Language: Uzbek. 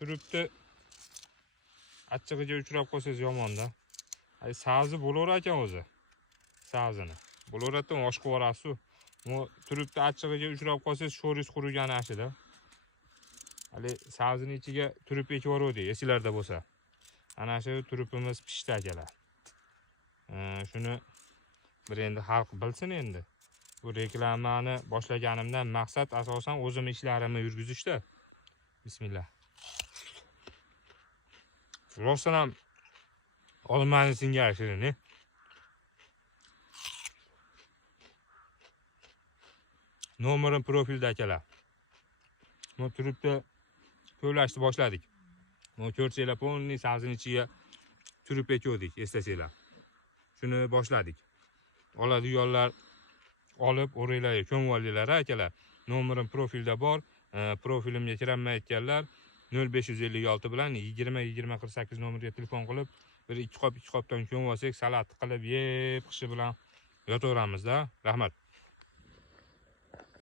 turibdi achchig'iga uchrab qolsangiz yomonda. Ay sabzi bo'laverar ekan o'zi. Sabzini. Bo'laveradi, oshib yuborasiz. Bu turibdi achchig'iga uchrab qolsangiz sho'ringiz qurigani ashida. Hali sabzini ichiga turib ekib yubordik, esinglarda bo'lsa. Ana shu turibimiz pishdi akalar. Shuni bir endi xalq bilsin endi. Bu reklamani boshlaganimdan maqsad asosan o'zim ishlarimni yurgizishda. Bismillah. Rostdan ham olmani singari shirin. Nomerim profilda akalar. Bu turibdi ko'lashni boshladik. Bu ko'rsanglar ponni sabzini ichiga turib ekdik, eslasanglar. Shuni boshladik. Oladiganlar olib o'ringlarga ko'mib olinglar akalar. Nomerim profilda bor. Profilimga kiramay-aytganlar 0556 bilan 20 20 48 nomeriga telefon qilib, bir 2 qop 2 qopdan ko'mib olsak, salat qilib yeb qishi bilan yotaveramizda. Rahmat.